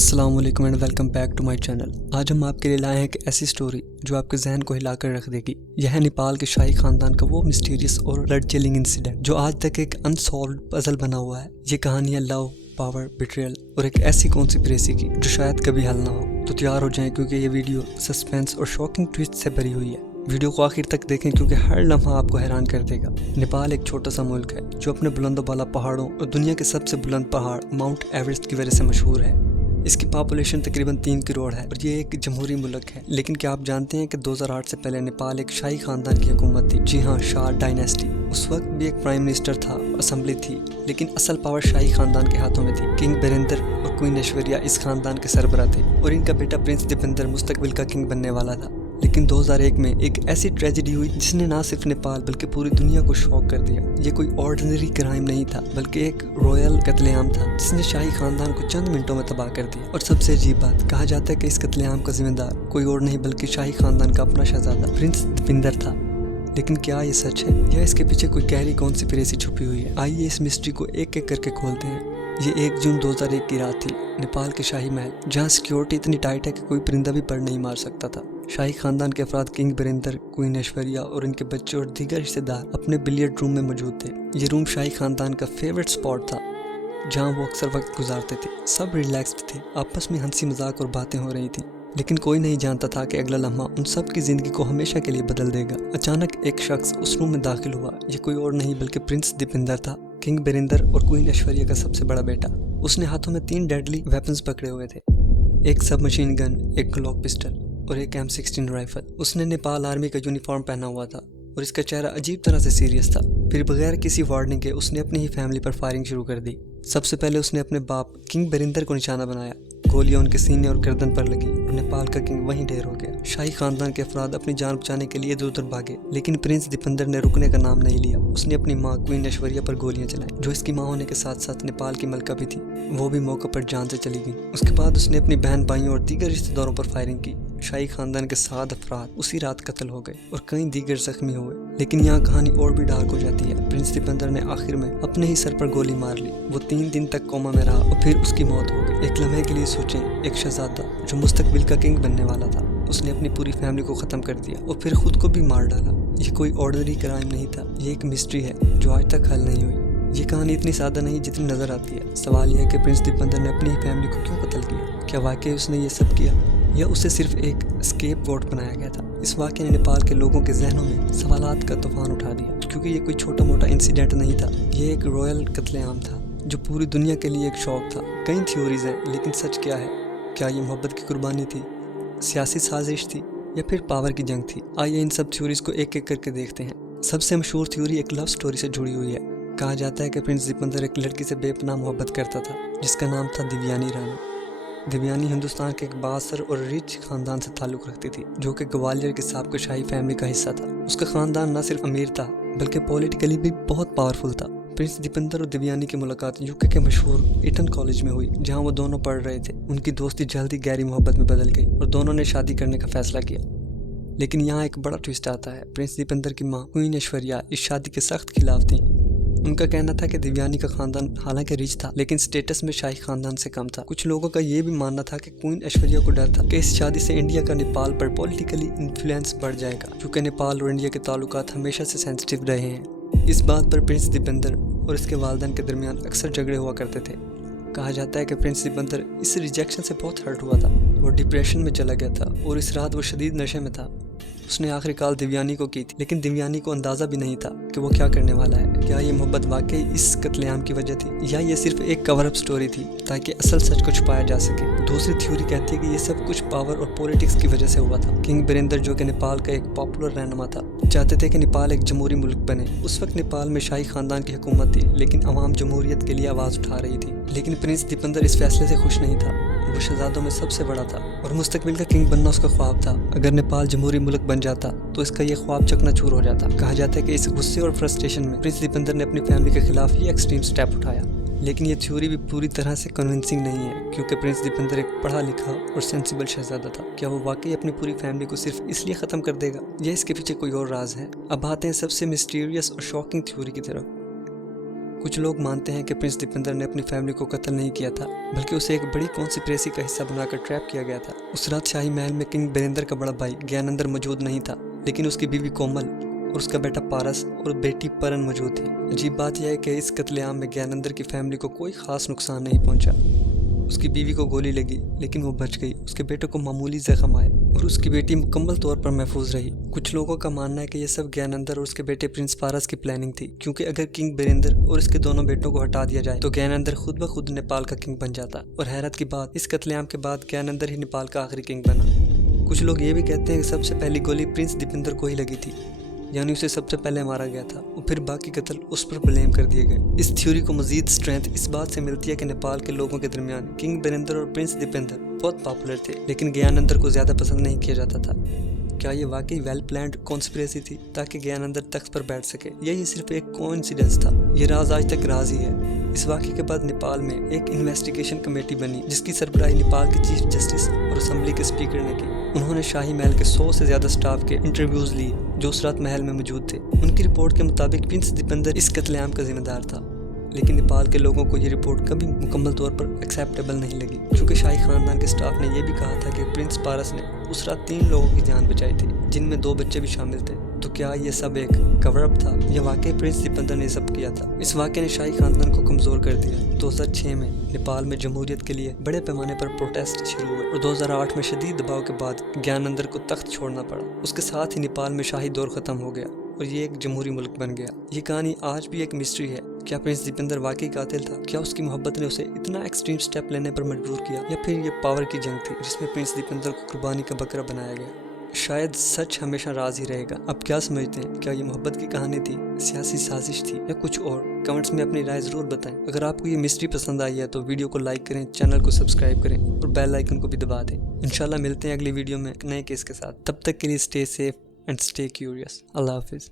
अस्सलाम वालेकुम and welcome back to my channel. आज हम आपके लिए लाए हैं एक ऐसी स्टोरी जो आपके जहन को हिलाकर रख देगी। यह है नेपाल के शाही खानदान का वो मिस्टीरियस और ब्लड चिलिंग इंसिडेंट जो आज तक एक अनसॉल्व्ड पजल बना हुआ है। ये कहानी है लव, पावर, बिट्रियल और एक ऐसी कॉन्स्पिरेसी की जो शायद कभी हल ना हो। तो तैयार हो जाएं क्योंकि ये वीडियो सस्पेंस और शॉकिंग ट्विस्ट से भरी हुई है। वीडियो को आखिर तक देखें क्योंकि हर लम्हा आपको हैरान कर देगा। नेपाल एक छोटा सा मुल्क है जो अपने बुलंदो बाला पहाड़ों और दुनिया के सबसे बुलंद पहाड़ माउंट एवरेस्ट की वजह से मशहूर है। इसकी पॉपुलेशन तकरीबन 3 करोड़ है और ये एक जमहूरी मुल्क है। लेकिन क्या आप जानते हैं कि 2008 से पहले नेपाल एक शाही खानदान की हुकूमत थी। जी हाँ, शाह डायनेस्टी। उस वक्त भी एक प्राइम मिनिस्टर था, असेंबली थी, लेकिन असल पावर शाही खानदान के हाथों में थी। किंग बिरेंदर और क्वीन ऐश्वर्या इस खानदान के सरबरा थे और इनका बेटा प्रिंस दीपेंद्र मुस्तकबिल का किंग बनने वाला था। लेकिन 2001 में एक ऐसी ट्रेजेडी हुई जिसने ना सिर्फ नेपाल बल्कि पूरी दुनिया को शॉक कर दिया। ये कोई ऑर्डिनरी क्राइम नहीं था बल्कि एक रॉयल कत्लेआम था जिसने शाही खानदान को चंद मिनटों में तबाह कर दिया। और सबसे अजीब बात, कहा जाता है कि इस कत्लेआम का जिम्मेदार कोई और नहीं बल्कि शाही खानदान का अपना शहजादा प्रिंस दीपेंद्र था। लेकिन क्या ये सच है या इसके पीछे कोई गहरी कॉन्स्पिरेसी छुपी हुई है? आइए इस मिस्ट्री को एक एक करके खोलते हैं। ये 1 जून 2001 की रात थी। नेपाल के शाही महल, जहाँ सिक्योरिटी इतनी टाइट है कि कोई परिंदा भी पर नहीं मार सकता था। शाही खानदान के अफराद किंग बिरेंदर, क्वीन ऐश्वर्या और इनके बच्चे और दीगर रिश्तेदार अपने बिलियर्ड रूम में मौजूद थे। ये रूम शाही खानदान का फेवरेट स्पॉट था जहाँ वो अक्सर वक्त गुजारते थे। सब रिलैक्स्ड थे, आपस में हंसी मजाक और बातें हो रही थी। लेकिन कोई नहीं जानता था कि अगला लम्हा उन सब की जिंदगी को हमेशा के लिए बदल देगा। अचानक एक शख्स उस रूम में दाखिल हुआ। ये कोई और नहीं बल्कि प्रिंस दीपेंद्र था, किंग बिरेंदर और क्वीन ऐश्वर्या का सबसे बड़ा बेटा। उसने हाथों में 3 डेडली वेपन्स पकड़े हुए थे, एक सब मशीन गन, एक ग्लॉक पिस्टल और एक M16 राइफल। उसने नेपाल आर्मी का यूनिफॉर्म पहना हुआ था और इसका चेहरा अजीब तरह से सीरियस था। फिर बगैर किसी वार्निंग के उसने अपनी ही फैमिली पर फायरिंग शुरू कर दी। सबसे पहले उसने अपने बाप किंग बिरेंदर को निशाना बनाया। गोलियां उनके सीने और गर्दन पर लगी और नेपाल का किंग वहीं ढेर हो गया। शाही खानदान के अफराद अपनी जान बचाने के लिए इधर उधर भागे, लेकिन प्रिंस दीपेंद्र ने रुकने का नाम नहीं लिया। उसने अपनी माँ क्वीन ऐश्वर्या पर गोलियां चलाई, जो इसकी माँ होने के साथ साथ नेपाल की मलका भी थी। वो भी मौके पर जान से चली गई। उसके बाद उसने अपनी बहन भाइयों और दीगर रिश्तेदारों पर फायरिंग की। शाही खानदान के 7 अफराद उसी रात कत्ल हो गए और कई दीगर जख्मी हुए। लेकिन यहाँ कहानी और भी डार्क हो जाती है। प्रिंस दीपेंद्र ने आखिर में अपने ही सर पर गोली मार ली। वो 3 दिन तक कोमा में रहा और फिर उसकी मौत हो गई। एक लम्हे के लिए सोचें, एक शहजादा जो मुस्तकबिल का किंग बनने वाला था, उसने अपनी पूरी फैमिली को ख़त्म कर दिया और फिर खुद को भी मार डाला। ये कोई ऑर्डिनरी क्राइम नहीं था, ये एक मिस्ट्री है जो आज तक हल नहीं हुई। ये कहानी इतनी सादा नहीं जितनी नजर आती है। सवाल यह है कि प्रिंस दीपेंद्र ने अपनी फैमिली को क्यों कत्ल किया? क्या वाकई उसने ये सब किया या उसे सिर्फ एक स्केप गोट बनाया गया था? इस वाक़े ने नेपाल के लोगों के जहनों में सवालात का तूफान उठा दिया, क्योंकि ये कोई छोटा मोटा इंसिडेंट नहीं था। ये एक रॉयल कत्लेआम था जो पूरी दुनिया के लिए एक शौक था। कई थ्योरीज हैं, लेकिन सच क्या है? क्या ये मोहब्बत की कुर्बानी थी, सियासी साजिश थी या फिर पावर की जंग थी? आइए इन सब थ्योरीज को एक एक करके देखते हैं। सबसे मशहूर थ्योरी एक लव स्टोरी से जुड़ी हुई है। कहा जाता है कि प्रिंस दीपेंद्र एक लड़की से बेपनाह मोहब्बत करता था जिसका नाम था दिव्यानी रानी। दिव्यानी हिंदुस्तान के एक बासर और रिच खानदान से ताल्लुक़ रखती थी, जो कि ग्वालियर के साबका शाही फैमिली का हिस्सा था। उसका खानदान न सिर्फ अमीर था बल्कि पॉलिटिकली भी बहुत पावरफुल था। प्रिंस दीपेंद्र और दिव्यानी की मुलाकात यूके के मशहूर ईटन कॉलेज में हुई, जहां वो दोनों पढ़ रहे थे। उनकी दोस्ती जल्दी गहरी मोहब्बत में बदल गई और दोनों ने शादी करने का फैसला किया। लेकिन यहाँ एक बड़ा ट्विस्ट आता है। प्रिंस दीपेंद्र की माँ क्वीन ऐश्वर्या इस शादी के सख्त खिलाफ थी। उनका कहना था कि दिव्यानी का खानदान हालांकि रिच था लेकिन स्टेटस में शाही खानदान से कम था। कुछ लोगों का ये भी मानना था कि क्वीन ऐश्वर्या को डर था कि इस शादी से इंडिया का नेपाल पर पॉलिटिकली इन्फ्लुएंस बढ़ जाएगा, क्योंकि नेपाल और इंडिया के ताल्लुकात हमेशा से सेंसिटिव रहे हैं। इस बात पर प्रिंस दीपेंद्र और इसके वालिदैन के दरमियान अक्सर झगड़े हुआ करते थे। कहा जाता है कि प्रिंस दीपेंद्र इस रिजेक्शन से बहुत हर्ट हुआ था। वो डिप्रेशन में चला गया था और इस रात वो शदीद नशे में था। उसने आखिरी कॉल दिव्यानी को की थी, लेकिन दिव्यानी को अंदाज़ा भी नहीं था कि वो क्या करने वाला है। क्या ये मोहब्बत वाकई इस कत्लेआम की वजह थी या ये सिर्फ एक कवर अप स्टोरी थी ताकि असल सच को छुपाया जा सके? दूसरी थ्योरी कहती है कि ये सब कुछ पावर और पॉलिटिक्स की वजह से हुआ था। किंग बिरेंदर, जो कि नेपाल का एक पॉपुलर रहनुमा था, चाहते थे कि नेपाल एक जमहूरी मुल्क बने। उस वक्त नेपाल में शाही खानदान की हुकूमत थी, लेकिन अवाम जमहूरियत के लिए आवाज़ उठा रही थी। लेकिन प्रिंस दीपेंद्र इस फैसले से खुश नहीं था। वो शहजादों में सबसे बड़ा था और मुस्तकबिल का किंग बनना उसका ख्वाब था। अगर नेपाल जमहूरी मुल्क बन जाता तो इसका ये ख्वाब चकनाचूर हो जाता। कहा जाता है कि इस गुस्से और फ्रस्ट्रेशन में प्रिंस दीपेंद्र ने अपनी फैमिली के खिलाफ ये एक्सट्रीम स्टेप उठाया। लेकिन ये थ्योरी भी पूरी तरह से कन्विंसिंग नहीं है, क्योंकि प्रिंस दीपेंद्र एक पढ़ा लिखा और सेंसिबल शहजादा था। क्या वो वाकई अपनी पूरी फैमिली को सिर्फ इसलिए ख़त्म कर देगा या इसके पीछे कोई और राज है? अब आते हैं सबसे मिस्टीरियस और शॉकिंग थ्योरी की तरफ। कुछ लोग मानते हैं कि प्रिंस दीपेंद्र ने अपनी फैमिली को कत्ल नहीं किया था, बल्कि उसे एक बड़ी कॉन्स्पिरेसी का हिस्सा बनाकर ट्रैप किया गया था। उस रात शाही महल में किंग बीरेंद्र का बड़ा भाई ज्ञानेंद्र मौजूद नहीं था, लेकिन उसकी बीवी कोमल और उसका बेटा पारस और बेटी परन मौजूद थी। अजीब बात यह है कि इस कत्लेआम में ज्ञानेंद्र की फैमिली को कोई खास नुकसान नहीं पहुंचा। उसकी बीवी को गोली लगी लेकिन वो बच गई, उसके बेटे को मामूली जख्म आए और उसकी बेटी मुकम्मल तौर पर महफूज रही। कुछ लोगों का मानना है कि यह सब ज्ञानेंद्र और उसके बेटे प्रिंस पारस की प्लानिंग थी, क्योंकि अगर किंग बीरेंद्र और इसके दोनों बेटों को हटा दिया जाए तो ज्ञानेंद्र खुद ब खुद नेपाल का किंग बन जाता। और हैरत की बात, इस कत्लेआम के बाद ज्ञानेंद्र ही नेपाल का आखिरी किंग बना। कुछ लोग ये भी कहते हैं कि सबसे पहली गोली प्रिंस दीपेंद्र को ही लगी थी, यानी उसे सबसे पहले मारा गया था और फिर बाकी कत्ल उस पर ब्लेम कर दिए गए। इस थ्योरी को मजीद स्ट्रेंथ इस बात से मिलती है कि नेपाल के लोगों के दरमियान किंग बीरेंद्र और प्रिंस दीपेंद्र बहुत पॉपुलर थे, लेकिन ज्ञानेंद्र को ज्यादा पसंद नहीं किया जाता था। क्या ये वाकई वेल प्लान्ड कॉन्स्पिरेसी थी ताकि ज्ञानेंद्र तख्त पर बैठ सके, या ये सिर्फ एक कोइंसिडेंस था? ये राज आज तक राज ही है। इस वाकये के बाद नेपाल में एक इन्वेस्टिगेशन कमेटी बनी, जिसकी सरबराही नेपाल के चीफ जस्टिस और असेंबली के स्पीकर ने की। उन्होंने शाही महल के 100 से ज्यादा स्टाफ के इंटरव्यूज लिए जो उस रात महल में मौजूद थे। उनकी रिपोर्ट के मुताबिक प्रिंस दीपेंद्र इस कत्लेआम का जिम्मेदार था, लेकिन नेपाल के लोगों को ये रिपोर्ट कभी मुकम्मल तौर पर एक्सेप्टेबल नहीं लगी, क्योंकि शाही खानदान के स्टाफ ने यह भी कहा था कि प्रिंस पारस ने उस रात 3 लोगों की जान बचाई थी, जिनमें 2 बच्चे भी शामिल थे। तो क्या ये सब एक कवर अप था या वाकई प्रिंस दीपेंद्र ने सब किया था? इस वाकये ने शाही खानदान को कमजोर कर दिया। 2006 में नेपाल में जमहूरियत के लिए बड़े पैमाने पर प्रोटेस्ट शुरू हुए और 2008 में शदीद दबाव के बाद ज्ञानेंद्र को तख्त छोड़ना पड़ा। उसके साथ ही नेपाल में शाही दौर खत्म हो गया और ये एक जमहूरी मुल्क बन गया। ये कहानी आज भी एक मिस्ट्री है। क्या प्रिंस दीपेंद्र वाकई कातिल था? क्या उसकी मोहब्बत ने उसे इतना एक्सट्रीम स्टेप लेने पर मजबूर किया, या फिर ये पावर की जंग थी जिसमें प्रिंस दीपेंद्र को कुर्बानी का बकरा बनाया गया? शायद सच हमेशा राज ही रहेगा। अब क्या समझते हैं? क्या ये मोहब्बत की कहानी थी, सियासी साजिश थी, या कुछ और? कमेंट्स में अपनी राय जरूर बताएं। अगर आपको ये मिस्ट्री पसंद आई है तो वीडियो को लाइक करें, चैनल को सब्सक्राइब करें और बेल आइकन को भी दबा दें। इंशाल्लाह मिलते हैं अगली वीडियो में नए केस के साथ। तब तक के लिए stay safe and stay curious. Allah Hafiz.